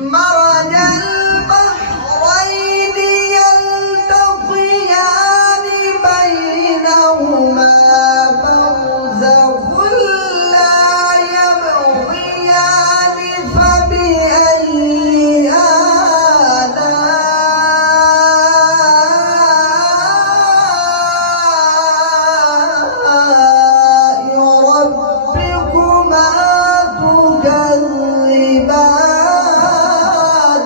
مرج البحرين يلتقيان بينهما برزخ لا يبغيان فبأي آلاء ربكما تكذبان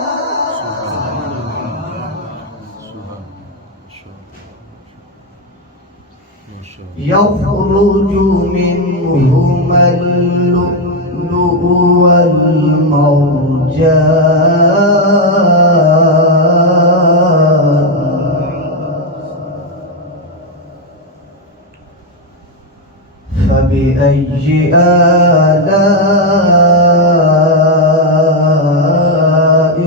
يخرج منهما اللؤلؤ والمرجان فبأي آلاء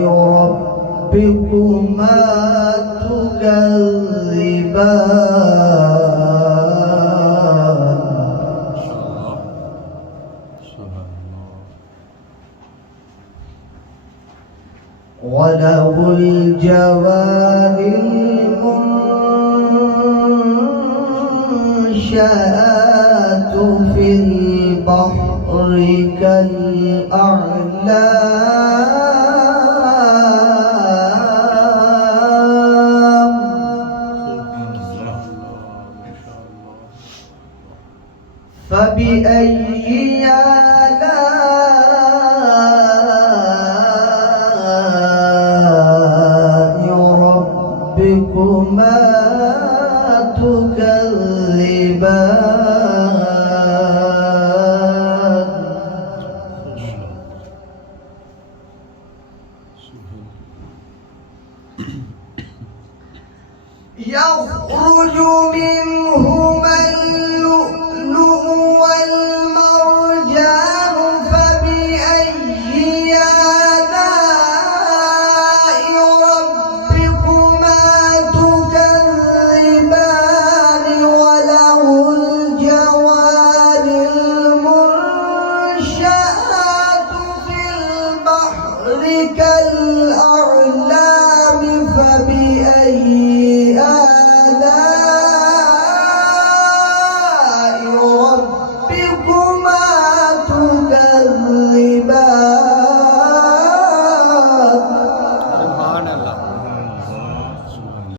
ربكما تكذبان وله الجوار المنشآت في البحر كالأعلام فبأي آلاء ربكما تكذبان يخرج منه